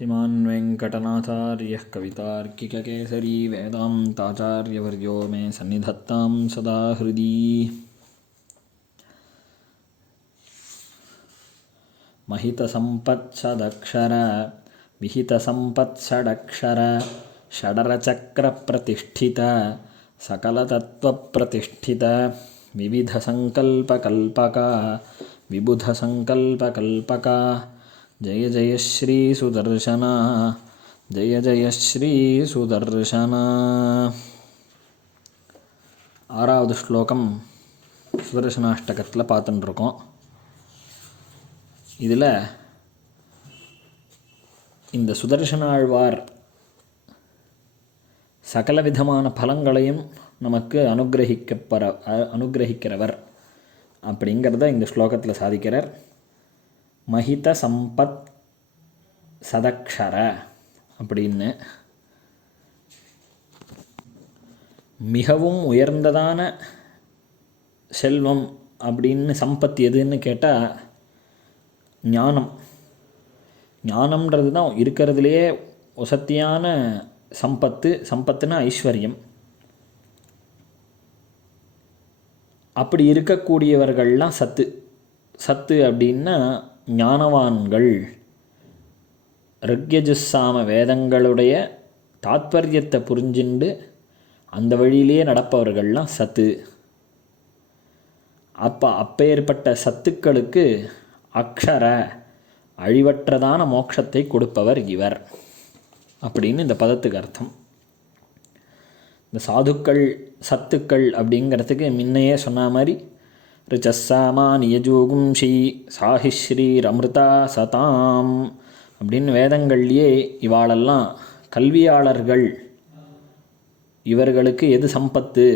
श्रीमान् वेङ्कटनाथार्यः कवितार्किककेसरी वेदान्ताचार्यवर्यो मे सन्निधत्तां सदा हृदि। महितसम्पत्सदक्षर विहितसम्पत्षडक्षर षडरचक्रप्रतिष्ठित सकलतत्त्वप्रतिष्ठित विविधसङ्कल्पकल्पका विबुधसङ्कल्पकल्पका जय जय श्रीसुदर्शना जय जय श्रीसुदर्शना ஆறாவது ஸ்லோகம் சுதர்சனாஷ்டகத்தில் பார்த்துட்டு இருக்கோம் இதில் இந்த சுதர்சனாழ்வார் சகல விதமான பலங்களையும் நமக்கு அனுகிரகிக்கப்பற அ- அனுகிரகிக்கிறவர் அப்படிங்கிறத இந்த ஸ்லோகத்தில் சாதிக்கிறார் மஹித சம்பத் சதக்ஷர அப்படின்னு. மிகவும் உயர்ந்ததான செல்வம் அப்படின்னு சம்பத் எதுன்னு கேட்டால் ஞானம். ஞானம்ன்றது தான் இருக்கிறதுலையே வசத்தியான சம்பத்து சம்பத்துனா ஐஸ்வர்யம். அப்படி இருக்கக்கூடியவர்கள்லாம் சத்து. சத்து அப்படின்னா ஞானவான்கள் ரிக்யஜுஸ்ஸாம வேதங்களுடைய தாத்பரியத்தை புரிஞ்சுண்டு அந்த வழியிலேயே நடப்பவர்கள்லாம் சத்து. அப்போ அப்பேற்பட்ட சத்துக்களுக்கு அக்ஷர அழிவற்றதான மோட்சத்தை கொடுப்பவர் இவர் அப்படின்னு இந்த பதத்துக்கு அர்த்தம். இந்த சாதுக்கள் சத்துக்கள் அப்படிங்கிறதுக்கு முன்னையே சொன்ன மாதிரி ரிச்சசாமானியஜோகும்ஷி நியஜூகும் ஸ்ரீ சதாம் அப்படின்னு வேதங்கள்லேயே இவாளெல்லாம் கல்வியாளர்கள் இவர்களுக்கு எது சம்பத்து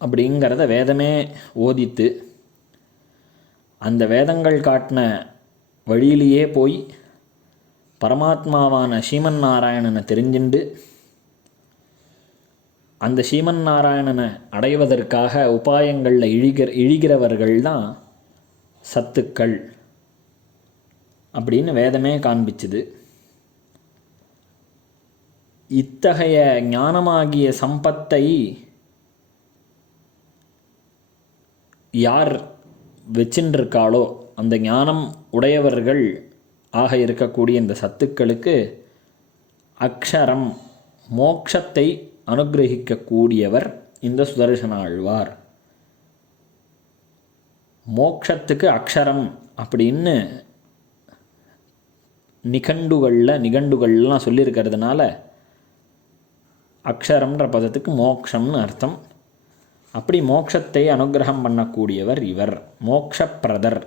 அப்படிங்கிறத வேதமே ஓதித்து அந்த வேதங்கள் காட்டின வழியிலேயே போய் பரமாத்மாவான ஸ்ரீமன் நாராயணனை தெரிஞ்சுண்டு அந்த ஸ்ரீமன் நாராயணனை அடைவதற்காக உபாயங்களில் இழிகிற இழிகிறவர்கள் தான் சத்துக்கள் அப்படின்னு வேதமே காண்பிச்சுது. இத்தகைய ஞானமாகிய சம்பத்தை யார் வச்சின்றிருக்காளோ அந்த ஞானம் உடையவர்கள் ஆக இருக்கக்கூடிய இந்த சத்துக்களுக்கு அக்ஷரம் மோக்ஷத்தை அனுகிரகிக்கக்கூடியவர் இந்த சுதர்சன ஆழ்வார். மோக்ஷத்துக்கு அக்ஷரம் அப்படின்னு நிகண்டுகளில் நிகண்டுகள்லாம் சொல்லியிருக்கிறதுனால அக்ஷரம்ன்ற பதத்துக்கு மோக்ஷம்னு அர்த்தம். அப்படி மோக்ஷத்தை அனுகிரகம் பண்ணக்கூடியவர் இவர் மோக்ஷப்பிரதர்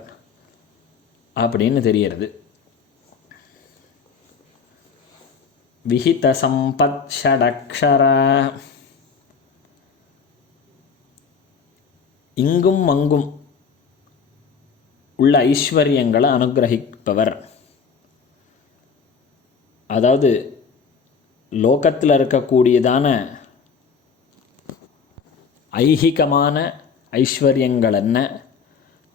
அப்படின்னு தெரியறது விஹித சம்பத் இங்கும் அங்கும் உள்ள ஐஸ்வர்யங்களை அனுகிரகிப்பவர். அதாவது லோகத்தில் இருக்கக்கூடியதான ஐஹிகமான ஐஸ்வர்யங்கள் என்ன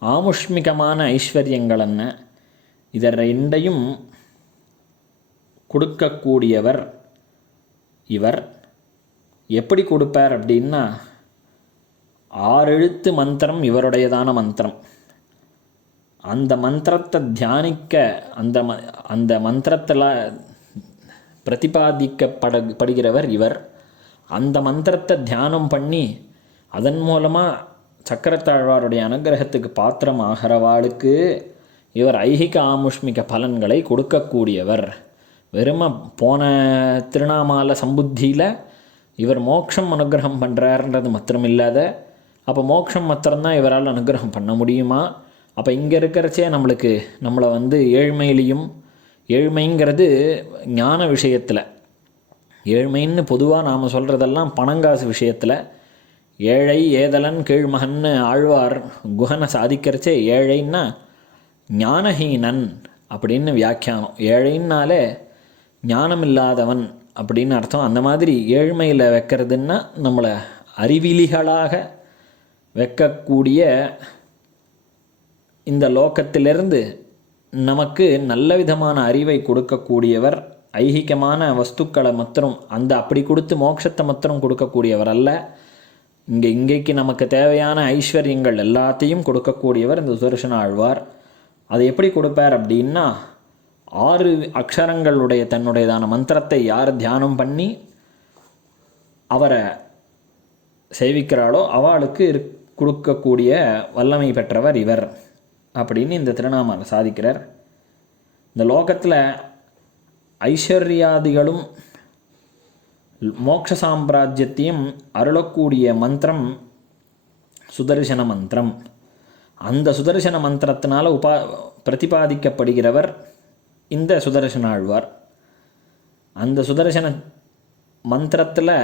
ஆமுஷ்மிகமான ஐஸ்வர்யங்கள் என்ன இதை ரெண்டையும் கொடுக்கக்கூடியவர் இவர். எப்படி கொடுப்பார் அப்படின்னா ஆறெழுத்து மந்திரம் இவருடையதான மந்திரம். அந்த மந்திரத்தை தியானிக்க அந்த ம அந்த மந்திரத்தில் பிரதிபாதிக்கப்பட படுகிறவர் இவர். அந்த மந்திரத்தை தியானம் பண்ணி அதன் மூலமாக சக்கரத்தாழ்வாருடைய அனுகிரகத்துக்கு பாத்திரம் ஆகிறவாளுக்கு இவர் ஐகிக ஆமுஷ்மிக பலன்களை கொடுக்கக்கூடியவர். வெறும போன திருநாமால சம்புத்தியில் இவர் மோட்சம் அனுகிரகம் பண்ணுறாருன்றது மாத்திரம் இல்லாத அப்போ மோட்சம் மாத்திரம்தான் இவரால் அனுகிரகம் பண்ண முடியுமா? அப்போ இங்கே இருக்கிறச்சே நம்மளுக்கு நம்மளை வந்து ஏழ்மையிலையும் ஏழ்மைங்கிறது ஞான விஷயத்தில் ஏழ்மைன்னு பொதுவாக நாம் சொல்கிறதெல்லாம் பணங்காசு விஷயத்தில் ஏழை ஏதலன் கீழ்மகன்னு ஆழ்வார் குஹனை சாதிக்கிறச்சே ஏழைன்னா ஞானஹீனன் அப்படின்னு வியாக்கியானம். ஏழைன்னாலே ஞானம் இல்லாதவன் அப்படின்னு அர்த்தம். அந்த மாதிரி ஏழ்மையில் வைக்கிறதுன்னா நம்மளை அறிவிலிகளாக வைக்கக்கூடிய இந்த லோக்கத்திலிருந்து நமக்கு நல்ல விதமான அறிவை கொடுக்கக்கூடியவர் ஐகிகமான வஸ்துக்களை மாத்திரம் அந்த அப்படி கொடுத்து மோட்சத்தை மாத்திரம் கொடுக்கக்கூடியவர் அல்ல. இங்கே இங்கேக்கு நமக்கு தேவையான ஐஸ்வர்யங்கள் எல்லாத்தையும் கொடுக்கக்கூடியவர் இந்த சுதர்சன ஆழ்வார் அதை எப்படி கொடுப்பார் அப்படின்னா ஆறு அக்ஷரங்களுடைய தன்னுடையதான மந்திரத்தை யார் தியானம் பண்ணி அவரை சேவிக்கிறாளோ அவளுக்கு இரு கொடுக்கக்கூடிய வல்லமை பெற்றவர் இவர் அப்படின்னு இந்த திருநாமர் சாதிக்கிறார். இந்த லோகத்தில் ஐஸ்வர்யாதிகளும் மோட்ச சாம்ராஜ்யத்தையும் அருளக்கூடிய மந்திரம் சுதர்சன மந்திரம். அந்த சுதர்சன மந்திரத்தினால் உபா பிரதிபாதிக்கப்படுகிறவர் இந்த சுதர்சன ஆழ்வார் அந்த சுதர்சன மந்திரத்தில்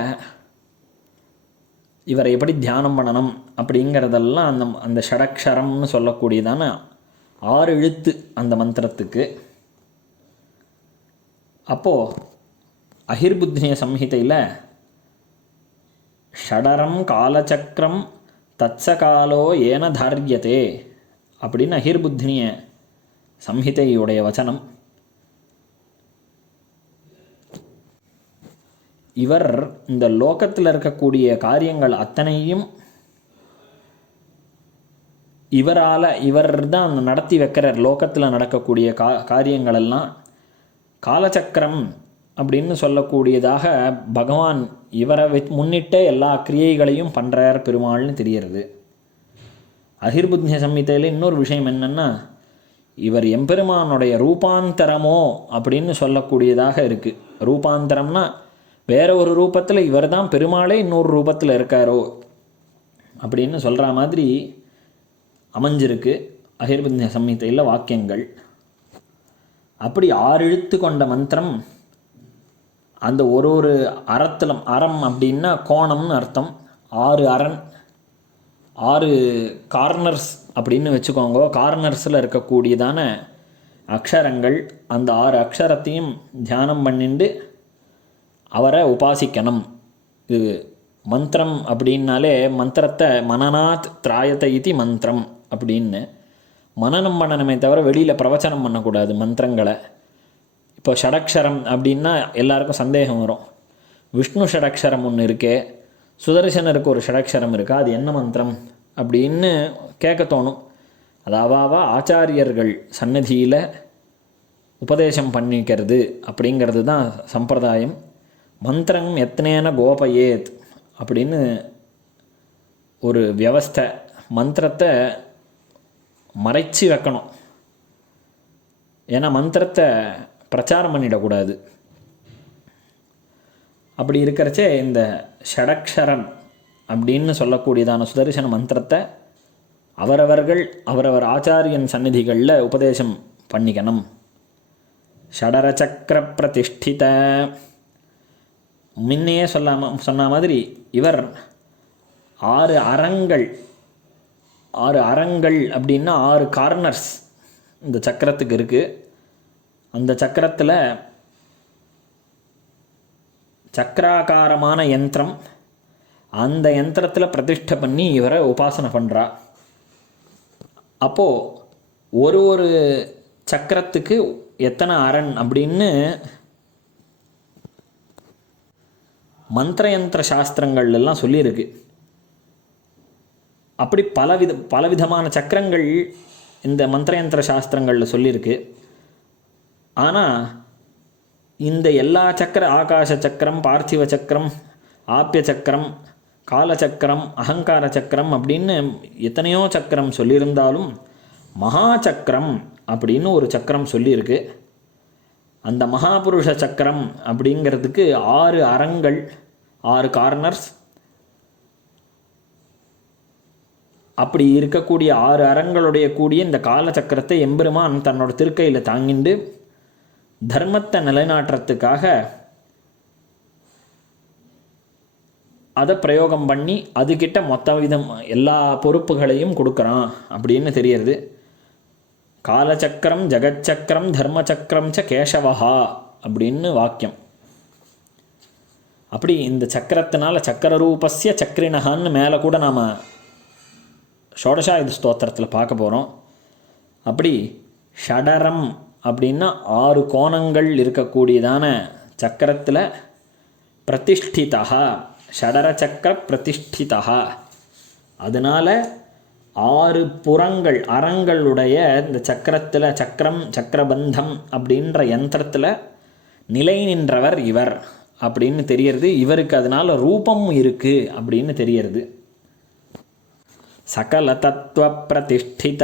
இவரை எப்படி தியானம் பண்ணணும் அப்படிங்கிறதெல்லாம் அந்த அந்த ஷடக்ஷரம்னு சொல்லக்கூடியதான ஆறு எழுத்து அந்த மந்திரத்துக்கு. அப்போது அஹிர்புத்னிய சம்ஹிதையில் ஷடரம் காலச்சக்கரம் தத்சகாலோ ஏன தாரியதே அப்படின்னு அகிர்புத்தினிய சம்ஹிதையுடைய வச்சனம். இவர் இந்த லோகத்தில் இருக்கக்கூடிய காரியங்கள் அத்தனையும் இவரால் இவர் தான் நடத்தி வைக்கிறார். லோகத்தில் நடக்கக்கூடிய கா காரியங்களெல்லாம். காலச்சக்கரம் அப்படின்னு சொல்லக்கூடியதாக பகவான் இவரை வெ- முன்னிட்டே எல்லா கிரியைகளையும் பண்ணுறார் பெருமாள்னு தெரிகிறது. அகிர்புத்ய சம்ஹிதையில் இன்னொரு விஷயம் என்னென்னா இவர் எம்பெருமானுடைய ரூபாந்தரமோ அப்படின்னு சொல்லக்கூடியதாக இருக்குது ரூபாந்தரம்னா வேற ஒரு ரூபத்தில் இவர் தான் பெருமாளே இன்னொரு ரூபத்தில் இருக்காரோ அப்படின்னு சொல்கிற மாதிரி அமைஞ்சிருக்கு அகிர்புத்ய சம்ஹிதையில் வாக்கியங்கள். அப்படி ஆறு எழுத்து கொண்ட மந்திரம் அந்த ஒரு ஒரு அறத்திலும் அறம் அப்படின்னா கோணம்னு அர்த்தம். ஆறு அரண் ஆறு கார்னர்ஸ் அப்படின்னு வச்சுக்கோங்க. கார்னர்ஸில் இருக்கக்கூடியதான அக்ஷரங்கள். அந்த ஆறு அக்ஷரத்தையும் தியானம் பண்ணிண்டு அவரை உபாசிக்கணும். இது மந்திரம் அப்படின்னாலே மந்திரத்தை மனநாத் திராயத்தை இத்தி மந்திரம் அப்படின்னு மனனம் பண்ணணுமே தவிர வெளியில் பிரவச்சனம் பண்ணக்கூடாது மந்திரங்களை. இப்போ ஷடக்ஷரம் அப்படின்னா எல்லாருக்கும் சந்தேகம் வரும். விஷ்ணு ஷடக்ஷரம் ஒன்று இருக்கே சுதர்சனருக்கு ஒரு ஷடக்ஷரம் இருக்கா அது என்ன மந்திரம் அப்படின்னு கேட்க தோணும். அதாவாவா ஆச்சாரியர்கள் சன்னதியில் உபதேசம் பண்ணிக்கிறது அப்படிங்கிறது தான் சம்பிரதாயம். மந்திரம் எத்தனேன கோபயேத் அப்படின்னு ஒரு வியவஸ்தை மந்திரத்தை மறைச்சி வைக்கணும். ஏன்னா மந்திரத்தை பிரச்சாரம் பண்ணிடக்கூடாது. அப்படி இருக்கிறச்சே இந்த ஷடக்ஷரம் அப்படின்னு சொல்லக்கூடியதான சுதர்சன மந்திரத்தை அவரவர்கள் அவரவர் ஆச்சாரியன் சந்நிதிகளில் உபதேசம் பண்ணிக்கணும். ஷடரச்சக்கர பிரதிஷ்டித முன்னையே சொல்லாம சொன்ன மாதிரி இவர் ஆறு அறங்கள் ஆறு அறங்கள் அப்படின்னா ஆறு கார்னர்ஸ் இந்த சக்கரத்துக்கு இருக்குது அந்த சக்கரத்தில் சக்கராகாரமான யந்திரம் அந்த யந்திரத்தில் பிரதிஷ்டை பண்ணி இவரை உபாசனை பண்ணுறா அப்போது ஒரு ஒரு சக்கரத்துக்கு எத்தனை அரண் அப்படின்னு மந்திரயந்திர சாஸ்திரங்கள்லாம் சொல்லியிருக்கு. அப்படி பலவித பலவிதமான சக்கரங்கள் இந்த மந்திரயந்திர சாஸ்திரங்களில் சொல்லியிருக்கு. ஆனால் இந்த எல்லா சக்கர ஆகாச சக்கரம் பார்த்திவ சக்கரம் ஆப்பிய சக்கரம் காலச்சக்கரம் அகங்கார சக்கரம் அப்படின்னு எத்தனையோ சக்கரம் சொல்லியிருந்தாலும் மகா சக்கரம் அப்படின்னு ஒரு சக்கரம் சொல்லியிருக்கு. அந்த மகாபுருஷ சக்கரம் அப்படிங்கிறதுக்கு ஆறு அறங்கள் ஆறு கார்னர்ஸ் அப்படி இருக்கக்கூடிய ஆறு அறங்களுடைய கூடிய இந்த காலச்சக்கரத்தை எம்பெருமான் தன்னோட திருக்கையில் தாங்கிண்டு தர்மத்தை நிலைநாட்டுறதுக்காக அதை பிரயோகம் பண்ணி அதுகிட்ட மொத்த விதம் எல்லா பொறுப்புகளையும் கொடுக்குறான் அப்படின்னு தெரியறது. காலச்சக்கரம் ஜெகச்சக்கரம் தர்மச்சக்கரம் ச கேசவஹா அப்படின்னு வாக்கியம். அப்படி இந்த சக்கரத்தினால சக்கர ரூபஸ்ய சக்கரினஹான்னு மேலே கூட நாம் ஷோடசாயுத ஸ்தோத்திரத்தில் பார்க்க போகிறோம் அப்படி ஷடரம் அப்படின்னா ஆறு கோணங்கள் இருக்கக்கூடியதான சக்கரத்தில் பிரதிஷ்டிதா ஷடர சக்கர பிரதிஷ்டிதா அதனால் ஆறு புறங்கள் அறங்களுடைய இந்த சக்கரத்தில் சக்கரம் சக்கரபந்தம் அப்படின்ற யந்திரத்தில் நிலை நின்றவர் இவர் அப்படின்னு தெரியறது. இவருக்கு அதனால் ரூபம் இருக்குது அப்படின்னு தெரியறது. சகல தத்துவ பிரதிஷ்டித.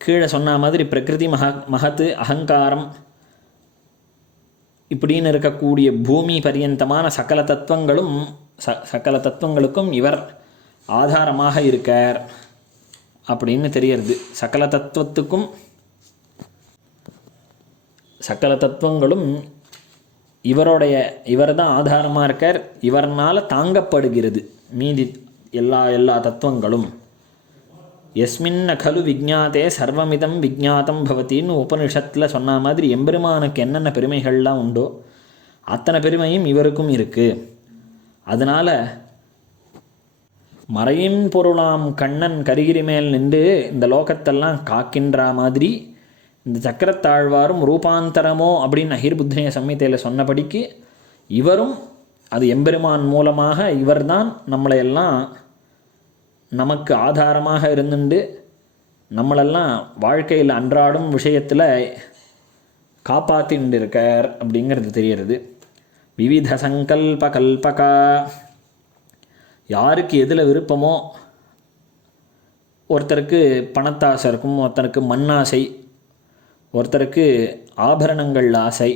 கீழே சொன்ன மாதிரி பிரகிருதி மக மகத்து அகங்காரம் இப்படின்னு இருக்கக்கூடிய பூமி பரியந்தமான சகல தத்துவங்களும் ச சகல தத்துவங்களுக்கும் இவர் ஆதாரமாக இருக்கார் அப்படின்னு தெரியறது. சகல தத்துவத்துக்கும் சகல தத்துவங்களும் இவருடைய இவர் தான் ஆதாரமாக இருக்கார். இவர்னால் தாங்கப்படுகிறது மீதி எல்லா எல்லா தத்துவங்களும். எஸ்மின்ன கலு விஜாத்தே சர்வமிதம் விஜாத்தம் பவத்தின்னு உபனிஷத்தில் சொன்ன மாதிரி எம்பெருமானுக்கு என்னென்ன பெருமைகள்லாம் உண்டோ அத்தனை பெருமையும் இவருக்கும் இருக்குது அதனால் மறையின் பொருளாம் கண்ணன் கருகிரி மேல் நின்று இந்த லோகத்தெல்லாம் காக்கின்ற மாதிரி இந்த சக்கரத்தாழ்வாரும் ரூபாந்தரமோ அப்படின்னு அகிர்புத்தய சம்மிதையில் சொன்னபடிக்கு இவரும் அது எம்பெருமான் மூலமாக இவர்தான் நம்மளையெல்லாம் நமக்கு ஆதாரமாக இருந்துண்டு நம்மளெல்லாம் வாழ்க்கையில் அன்றாடும் விஷயத்தில் காப்பாற்றின்னு இருக்கார் அப்படிங்கிறது தெரிகிறது. விவித சங்கல்ப கல்பகா யாருக்கு எதில் விருப்பமோ ஒருத்தருக்கு பணத்தாசை இருக்கும் ஒருத்தருக்கு மண்ணாசை ஒருத்தருக்கு ஆபரணங்கள் ஆசை.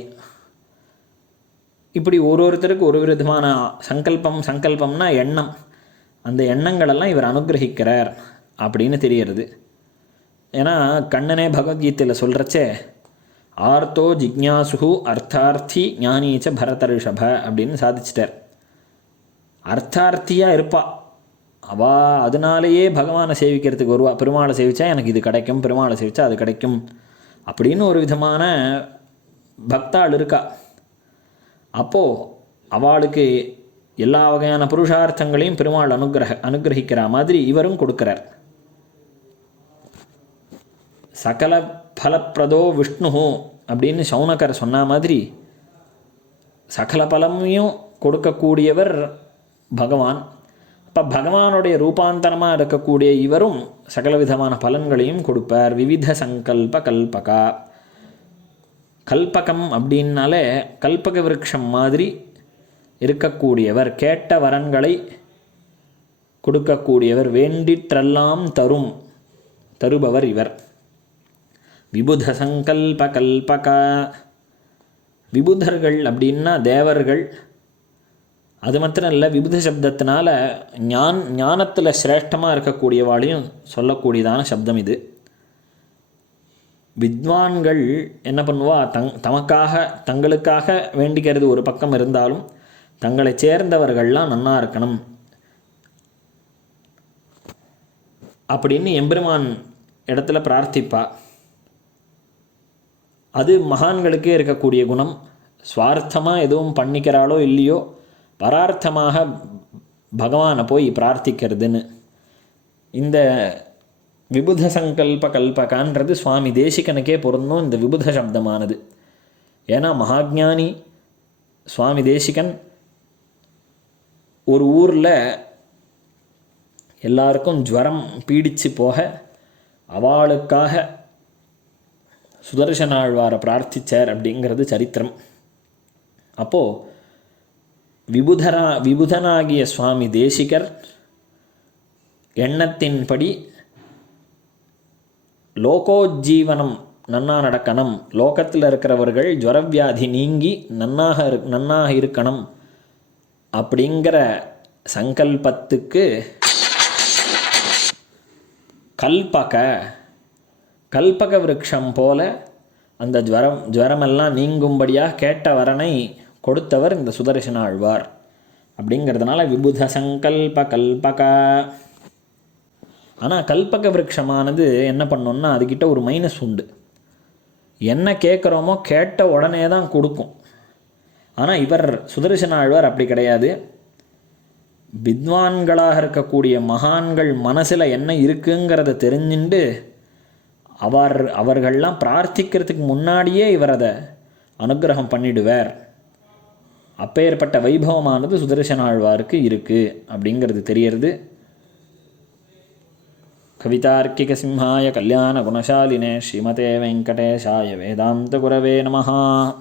இப்படி ஒரு ஒருத்தருக்கு ஒரு விதமான சங்கல்பம் சங்கல்பம்னா எண்ணம். அந்த எண்ணங்களெல்லாம் இவர் அனுகிரகிக்கிறார் அப்படின்னு தெரியறது ஏன்னா கண்ணனே பகவத்கீதையில் சொல்கிறச்சே ஆர்த்தோ ஜிக்ஞாசு அர்த்தார்த்தி ஞானீச்ச பரத ரிஷப அப்படின்னு சாதிச்சிட்டார். அர்த்தார்த்தியாக இருப்பாள் அவா அதனாலேயே பகவானை சேவிக்கிறதுக்கு வருவா. பெருமாளை சேவித்தா எனக்கு இது கிடைக்கும் பெருமாளை சேவித்தா அது கிடைக்கும் அப்படின்னு ஒரு விதமான பக்தாள் இருக்கா. அப்போது அவளுக்கு எல்லா வகையான புருஷார்த்தங்களையும் பெருமாள் அனுகிரக அனுகிரகிக்கிற மாதிரி இவரும் கொடுக்குறார். சகல பலப்பிரதோ விஷ்ணு அப்படின்னு சௌனகர் சொன்ன மாதிரி சகல பலமையும் கொடுக்கக்கூடியவர் பகவான். அப்போ பகவானுடைய ரூபாந்தரமாக இருக்கக்கூடிய இவரும் சகல விதமான பலன்களையும் கொடுப்பார். விவித சங்கல்ப கல்பகா. கல்பகம் அப்படின்னாலே கல்பக விருட்சம் மாதிரி இருக்கக்கூடியவர் கேட்ட வரன்களை கொடுக்கக்கூடியவர் வேண்டிற்றெல்லாம் தரும் தருபவர் இவர். விபுத சங்கல்ப கல்பகா. விபுதர்கள் அப்படின்னா தேவர்கள் அது மாத்திரம் இல்லை விபுத சப்தத்தினால ஞான் ஞானத்தில் சிரேஷ்டமாக இருக்கக்கூடியவாளையும் சொல்லக்கூடியதான சப்தம் இது. வித்வான்கள் என்ன பண்ணுவா? தங் தமக்காக தங்களுக்காக வேண்டிக்கிறது ஒரு பக்கம் இருந்தாலும் தங்களை சேர்ந்தவர்கள்லாம் நன்னா இருக்கணும். அப்படின்னு எம்பெருமான் இடத்துல பிரார்த்திப்பா. அது மகான்களுக்கே இருக்கக்கூடிய குணம். சுவார்த்தமாக எதுவும் பண்ணிக்கிறாளோ இல்லையோ பரார்த்தமாக பகவானை போய் பிரார்த்திக்கிறதுன்னு. இந்த விபுத சங்கல்ப கல்பகான்றது சுவாமி தேசிகனுக்கே பொருந்தும் இந்த விபுத சப்தமானது. ஏன்னா மகாஜானி சுவாமி தேசிகன் ஒரு ஊரில் எல்லாருக்கும் ஜுவரம் பீடிச்சு போக அவளுக்காக சுதர்சனாழ்வாரை பிரார்த்திச்சார் அப்படிங்கிறது சரித்திரம். அப்போது விபுதரா விபுதனாகிய சுவாமி தேசிகர் எண்ணத்தின்படி லோகோஜீவனம் நன்னா நடக்கணும். லோகத்தில் இருக்கிறவர்கள் ஜுரவியாதி நீங்கி நன்னாக இரு நன்னாக இருக்கணும். அப்படிங்கிற சங்கல்பத்துக்கு கல்பக கல்பக விருட்சம் போல அந்த ஜுவரம் ஜுவரமெல்லாம் நீங்கும்படியாக கேட்ட வரனை கொடுத்தவர் இந்த சுதர்சன ஆழ்வார். அப்படிங்கிறதுனால விபுத சங்கல்ப கல்பகா. ஆனால் கல்பக விருட்சமானது என்ன பண்ணோம்னா அதுக்கிட்ட ஒரு மைனஸ் உண்டு. என்ன கேட்குறோமோ கேட்ட உடனே தான் கொடுக்கும். ஆனால் இவர் சுதர்சன ஆழ்வார் அப்படி கிடையாது. வித்வான்களாக இருக்கக்கூடிய மகான்கள் மனசில் என்ன இருக்குங்கிறத தெரிஞ்சுண்டு அவர் அவர்கள்லாம் பிரார்த்திக்கிறதுக்கு முன்னாடியே இவர் அதை அனுக்கிரகம் பண்ணிடுவார். அப்பேற்பட்ட வைபவமானது சுதர்சனாழ்வாருக்கு இருக்குது அப்படிங்கிறது தெரியறது. கவிதார்க்கிக சிம்ஹாய கல்யாண குணசாலினே ஸ்ரீமதே வெங்கடேஷாய வேதாந்த குரவே நமஹா.